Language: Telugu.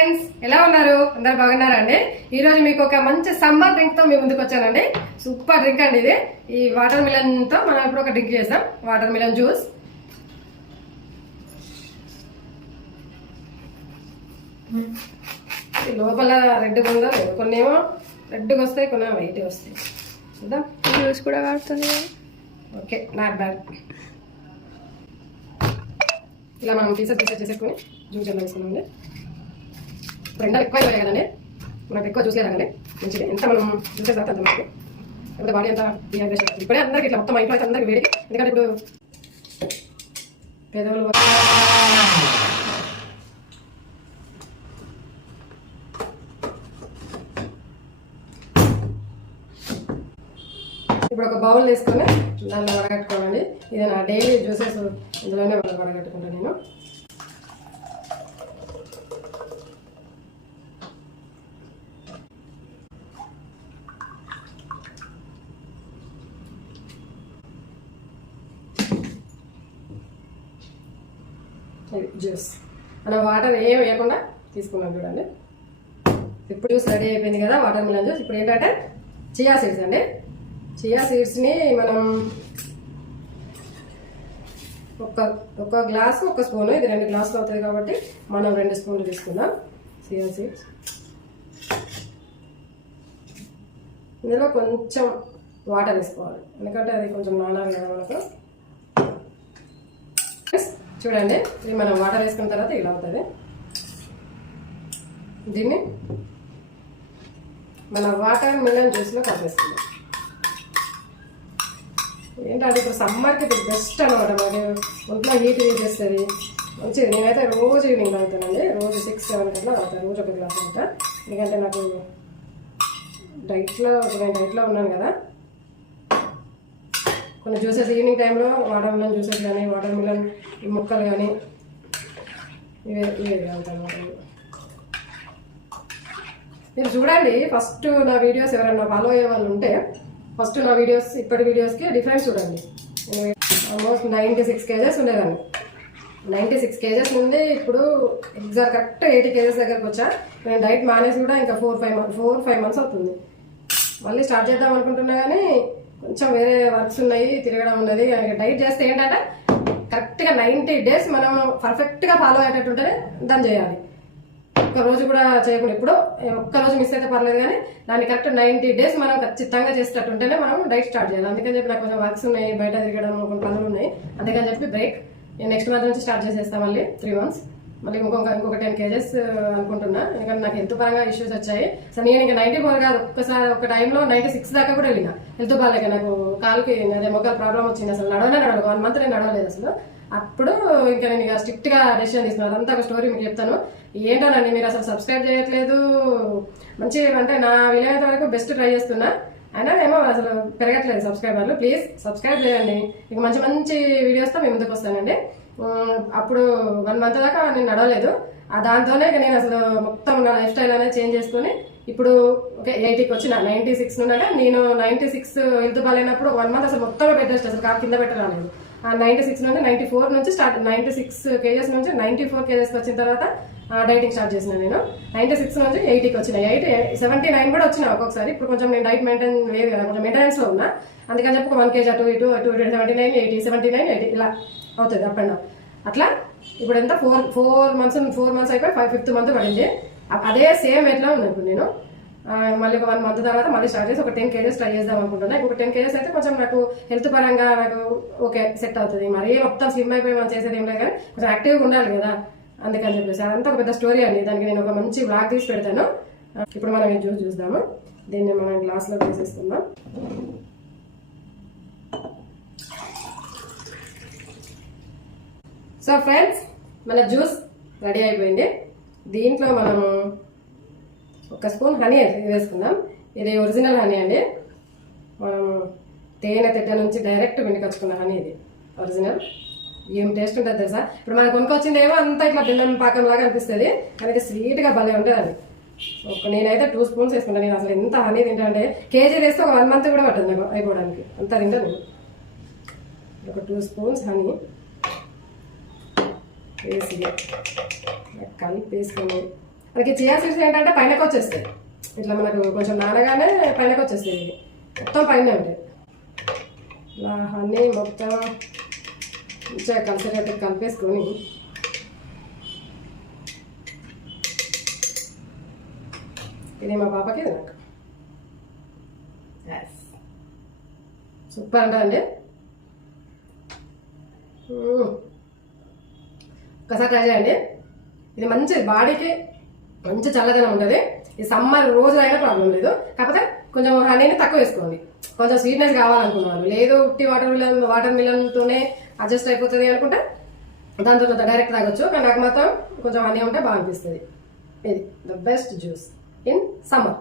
ఫ్రెండ్స్, ఎలా ఉన్నారు? అందరు బాగున్నారా అండి? ఈ రోజు మీకు ఒక మంచి సమ్మర్ డ్రింక్ తో మీ ముందుకు వచ్చానండి. సూపర్ డ్రింక్ అండి ఇది. ఈ వాటర్ మిలన్ తో మనం ఇప్పుడు ఒక డ్రింక్ చేద్దాం. Water melon juice. లోపల రెడ్ ఉందా లేదు, కొన్ని ఏమో రెడ్గా వస్తాయి, కొన్ని వైట్ వస్తాయి. చూద్దాం. జ్యూస్ కూడా వాడుతుంది. Okay, not bad. ఇలా మనం టీషర్ట్ చేసేసుకుని జ్యూస్ ఎలా వేసుకున్నామండి. ఇప్పుడు ఎండలు ఎక్కువ అయిపోయాయి కదండి, మనకు ఎక్కువ జ్యూస్ లేదండి. మంచిది, ఎంత మనం జ్యూసెస్ తాగితే అంత మనకి లేకపోతే బాడీ అంతా డిహైడ్రేషన్ అవుతుంది. ఇప్పుడే అందరికి ఇట్లా మొత్తం ఇంట్లో అయితే అందరికి వేడి, ఎందుకంటే ఇప్పుడు పేదవాళ్ళు ఇప్పుడు ఒక బౌల్ వేసుకొని దాంట్లో వడగట్టుకోవాలండి. ఇది నా డైలీ జ్యూసెస్ ఇందులోనే వడగట్టుకుంటాను నేను. జ్యూస్ మనం వాటర్ ఏం వేయకుండా తీసుకున్నాం చూడండి. ఇప్పుడు జ్యూస్ రెడీ అయిపోయింది కదా, వాటర్ మిలన్ జ్యూస్. ఇప్పుడు ఏంటంటే చియా సీడ్స్ అండి. చియా సీడ్స్ని మనం ఒక గ్లాసు ఒక స్పూను, ఇది 2 గ్లాసులు అవుతుంది కాబట్టి మనం 2 స్పూన్లు తీసుకుందాం చియా సీడ్స్. ఇందులో కొంచెం వాటర్ వేసుకోవాలి, ఎందుకంటే అది కొంచెం నానాలి కదా మనకు. చూడండి, ఇది మనం వాటర్ వేసుకున్న తర్వాత ఇలా అవుతుంది. దీన్ని మన వాటర్ మిలన్ జ్యూస్లో కలిపేసుకుందాం. ఏంటంటే ఇప్పుడు సమ్మర్కి ఇది బెస్ట్ అనమాట. మరి ఒంట్లో హీట్ చేస్తుంది, మంచిది. నేనైతే రోజు ఈవినింగ్ తాగుతానండి. రోజు 6-7 గంటల తాగుతాను, రోజు ఒక గ్లాస్ అంతా. ఎందుకంటే నాకు నేను డైట్లో ఉన్నాను కదా. కొన్ని జ్యూసెస్ ఈవినింగ్ టైంలో వాటర్ మిలన్ జ్యూసెస్ కానీ, వాటర్ మిలన్ ఈ ముక్కలు కానీ ఇవే తాగుతాను. మీరు చూడండి, ఫస్ట్ నా వీడియోస్ ఎవరైనా ఫాలో అయ్యే వాళ్ళు ఉంటే ఫస్ట్ నా వీడియోస్ ఇప్పటి వీడియోస్కి డిఫరెన్స్ చూడండి. ఆల్మోస్ట్ 96 kgs ఉండేదాన్ని. 96 kgs నుండి ఇప్పుడు ఎగ్జాక్ట్ కరెక్ట్ 80 kgs దగ్గరకు వచ్చా. నేను డైట్ మానేసి కూడా ఇంకా 4-5 months అవుతుంది. మళ్ళీ స్టార్ట్ చేద్దాం అనుకుంటున్నా కానీ కొంచెం వేరే వర్క్స్ ఉన్నాయి, తిరగడం ఉన్నది. డైట్ చేస్తే ఏంటంటే కరెక్ట్గా 90 days మనం పర్ఫెక్ట్గా ఫాలో అయ్యేటట్టు ఉంటేనే దాన్ని చేయాలి. ఒక్క రోజు కూడా చేయకుండా, ఎప్పుడో ఒక్కరోజు మిస్ అయితే పర్లేదు కానీ దాన్ని కరెక్ట్ 90 days మనం ఖచ్చితంగా చేసేటట్టు ఉంటేనే మనం డైట్ స్టార్ట్ చేయాలి. అందుకని చెప్పి నాకు కొంచెం వర్క్స్ ఉన్నాయి, బయట తిరగడం కొన్ని పనులు ఉన్నాయి. అందుకని చెప్పి బ్రేక్. నేను నెక్స్ట్ మంత్ నుంచి స్టార్ట్ చేసేస్తాను. మళ్ళీ 3 months మళ్ళీ ఇంకొక 10 kgs అనుకుంటున్నా. ఎందుకంటే నాకు హెల్త్ పరంగా ఇష్యూస్ వచ్చాయి. సో నేను ఇంకా 94 కాదు, ఒక టైంలో 96 దాకా కూడా వెళ్ళిన. హెల్త్ బాగాలేక నాకు కాలుకి అదే మొక్కల ప్రాబ్లం వచ్చింది. అసలు నడవనే 1 month నేను నడవలేదు అసలు. అప్పుడు ఇంకా నేను ఇక స్ట్రిక్ట్గా డెసిషన్ తీసుకున్నాను. అదంతా ఒక స్టోరీ మీకు చెప్తాను. ఏంటోనండి, మీరు అసలు సబ్స్క్రైబ్ చేయట్లేదు. మంచి అంటే నా వీలైనంత వరకు బెస్ట్ ట్రై చేస్తున్నా, అయినా ఏమో అసలు పెరగట్లేదు సబ్స్క్రైబర్లు. ప్లీజ్ సబ్స్క్రైబ్ చేయండి. ఇక మంచి మంచి వీడియోస్తో మేము ముందుకు వస్తానండి. అప్పుడు 1 month దాకా నేను నడవలేదు. దాంతోనే నేను అసలు మొత్తం నా లైఫ్ స్టైల్ అనేది చేంజ్ చేసుకుని ఇప్పుడు ఓకే 80కి వచ్చిన. 96 నుండి అంటే నేను 96 హెల్త్ బాగాలేనప్పుడు 1 month అసలు మొత్తం బెడ్ రెస్ట్, అసలు కాదు కింద పెట్టరాలేదు. 96 నుండి 94 నుంచి స్టార్ట్, 96 kgs నుంచి 94 kgs వచ్చిన తర్వాత డైటింగ్ స్టార్ట్ చేసిన. నేను 96 నుంచి 80కి వచ్చిన. 79 కూడా వచ్చిన ఒక్కొక్కసారి. ఇప్పుడు కొంచెం నేను డైట్ మెయింటైన్ లేదు కదా, కొంచెం మెయింటెనెన్స్లో ఉన్నా. అందుకని చెప్పి 1 kg అటు ఇటు 79, 80, 79, 80 ఇలా అవుతుంది అప్ అండ్ డౌన్. అట్లా ఇప్పుడు ఎంత 4 months అయిపోయి 5th month పడింది. అదే సేమ్ వెయిట్లో ఉంది ఇప్పుడు నేను. మళ్ళీ 1 month తర్వాత మళ్ళీ స్టార్ట్ చేసి ఒక 10 kgs ట్రై చేద్దాం అనుకుంటున్నా. ఇప్పుడు 10 kgs అయితే కొంచెం నాకు హెల్త్ పరంగా నాకు ఓకే సెట్ అవుతుంది. మరీ మొత్తం స్లిమ్ అయిపోయి మనం చేసేది ఏం లేదు కానీ కొంచెం యాక్టివ్గా ఉండాలి కదా, అందుకని చెప్పేసి అదంతా ఒక పెద్ద స్టోరీ అండి. దానికి నేను ఒక మంచి బ్లాగ్ తీసి పెడతాను. ఇప్పుడు మనం ఈ జ్యూస్ చూద్దాము. దీన్ని మనం గ్లాస్లో వేసేస్తున్నాం. సో ఫ్రెండ్స్, మన జ్యూస్ రెడీ అయిపోయింది. దీంట్లో మనము 1 స్పూన్ హనీ వేసుకుందాం. ఇది ఒరిజినల్ హనీ అండి. మనం తేనె తిట్ట నుంచి డైరెక్ట్ వెనుకొచ్చుకున్న హనీ. ఇది ఒరిజినల్. ఏం టేస్ట్ ఉంటుంది తెలుసా? ఇప్పుడు మనం కొనుక్కొచ్చింది ఏమో అంతా ఇట్లా బెల్లం పాకం లాగా అనిపిస్తుంది, కానీ ఇది స్వీట్గా భలే ఉంటుంది అది. నేనైతే 2 స్పూన్స్ వేసుకుంటాను. నేను అసలు ఎంత హనీ తింటా అంటే కేజీ వేస్తే ఒక 1 month కూడా పట్టదు నాకు అయిపోవడానికి, అంత తింటాను నేను. ఒక 2 స్పూన్స్ హనీ వేసి కలిపేసుకొని మనకి చియా సీడ్స్ ఏంటంటే పైనకి వచ్చేస్తాయి, ఇట్లా మనకు కొంచెం నానగానే పైనకి వచ్చేస్తాయి, ఇవి మొత్తం పైన ఉంటాయి. ఇలా హనీ మొత్తం మంచిగా కలిసేటట్టు కలిపేసుకొని ఇది మా పాపకి ఇది నాకు సూపర్ అండి. ఒకసారి ట్రై చేయండి, ఇది మంచి బాడీకి మంచి చల్లదనం ఉంటుంది. ఈ సమ్మర్ రోజు అయినా ప్రాబ్లం లేదు, కాకపోతే కొంచెం హనీని తక్కువ వేసుకోండి. కొంచెం స్వీట్నెస్ కావాలనుకున్నాను, లేదు ఉట్టి వాటర్ మిలన్తోనే అడ్జస్ట్ అయిపోతుంది అనుకుంటే దాంతో డైరెక్ట్ తాగొచ్చు. కానీ నాకు మాత్రం కొంచెం హనీ ఉంటే బాగా అనిపిస్తుంది. ఇది the best juice in summer.